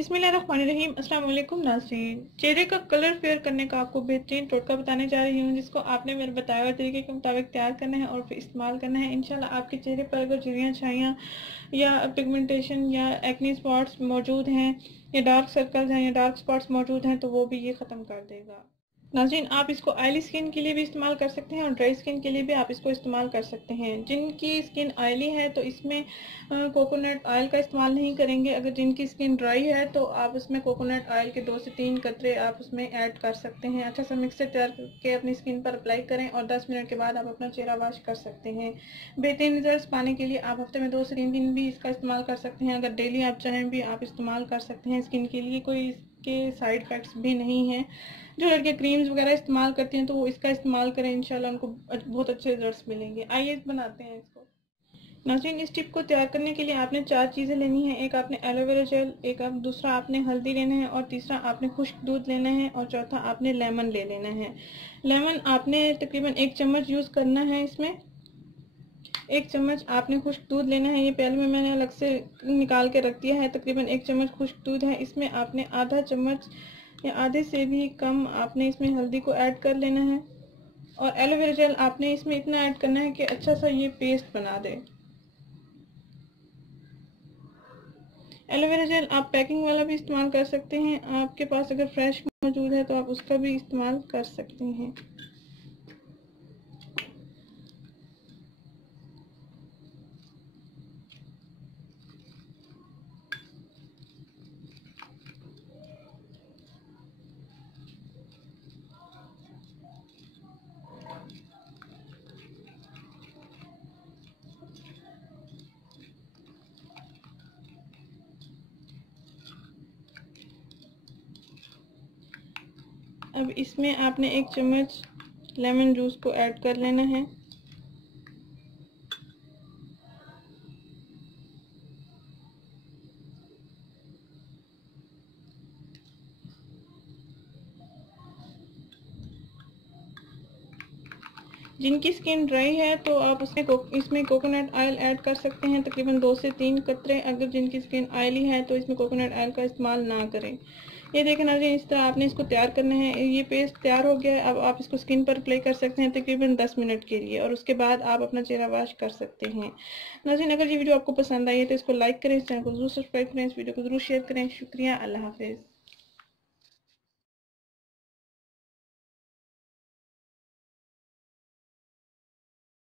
बिस्मिल्लाहिर्रहमानिर्रहीम। अस्सलाम वालेकुम नाज़रीन। चेहरे का कलर फेयर करने का आपको बेहतरीन टोटका बताने जा रही हूँ, जिसको आपने मेरे बताए हुए तरीके के मुताबिक तैयार करना है और फिर इस्तेमाल करना है। इंशाल्लाह आपके चेहरे पर अगर झुर्रियाँ, छाइयाँ या पिगमेंटेशन या एक्ने स्पॉट्स मौजूद हैं या डार्क सर्कल्स हैं या डार्क स्पॉट्स मौजूद हैं तो वो भी ये ख़त्म कर देगा। नाज़रीन, आप इसको ऑयली स्किन के लिए भी इस्तेमाल कर सकते हैं और ड्राई स्किन के लिए भी आप इसको इस्तेमाल कर सकते हैं। जिनकी स्किन ऑयली है तो इसमें कोकोनट ऑयल का इस्तेमाल नहीं करेंगे। अगर जिनकी स्किन ड्राई है तो आप उसमें कोकोनट ऑयल के 2 से 3 कतरे आप उसमें ऐड कर सकते हैं। अच्छा सा मिक्सर तैयार करके अपनी स्किन पर अप्लाई करें और 10 मिनट के बाद आप अपना चेहरा वॉश कर सकते हैं। बेहतरीन रिजल्ट पाने के लिए आप हफ्ते में 2 से 3 दिन भी इसका इस्तेमाल कर सकते हैं। अगर डेली आप चाहें भी आप इस्तेमाल कर सकते हैं। स्किन के लिए कोई इसके साइड इफ़ेक्ट्स भी नहीं हैं। जो लड़के क्रीम्स वगैरह इस्तेमाल करती हैं तो वो इसका इस्तेमाल करें, इंशाल्लाह उनको बहुत अच्छे रिजल्ट्स मिलेंगे। आइए बनाते हैं इसको। नाज़रीन, इस टिप को तैयार करने के लिए आपने 4 चीज़ें लेनी हैं। एक आपने एलोवेरा जेल, दूसरा आपने हल्दी लेना है और तीसरा आपने खुश्क दूध लेना है और चौथा आपने लेमन ले लेना है। लेमन आपने तकरीबन 1 चम्मच यूज़ करना है। इसमें 1 चम्मच आपने खुश्क दूध लेना है। ये पहले में मैंने अलग से निकाल के रख दिया है। तकरीबन 1 चम्मच खुश्क दूध है। इसमें आपने आधा चम्मच या आधे से भी कम आपने इसमें हल्दी को ऐड कर लेना है और एलोवेरा जेल आपने इसमें इतना ऐड करना है कि अच्छा सा ये पेस्ट बना दे। एलोवेरा जेल आप पैकिंग वाला भी इस्तेमाल कर सकते हैं। आपके पास अगर फ्रेश मौजूद है तो आप उसका भी इस्तेमाल कर सकते हैं। अब इसमें आपने 1 चम्मच लेमन जूस को ऐड कर लेना है। जिनकी स्किन ड्राई है तो आप इसमें कोकोनट ऑयल ऐड कर सकते हैं, तकरीबन 2 से 3 कतरे। अगर जिनकी स्किन ऑयली है तो इसमें कोकोनट ऑयल का इस्तेमाल ना करें। ये देखें नाज़रीन, इस तरह आपने इसको तैयार करना है। ये पेस्ट तैयार हो गया है। अब आप इसको स्किन पर अप्लाई कर सकते हैं तकरीबन 10 मिनट के लिए और उसके बाद आप अपना चेहरा वॉश कर सकते हैं। नाज़रीन, अगर ये वीडियो आपको पसंद आई है तो इसको लाइक करें, इस चैनल को जरूर सब्सक्राइब करें, इस वीडियो को जरूर शेयर करें। शुक्रिया, अल्लाह हाफिज़।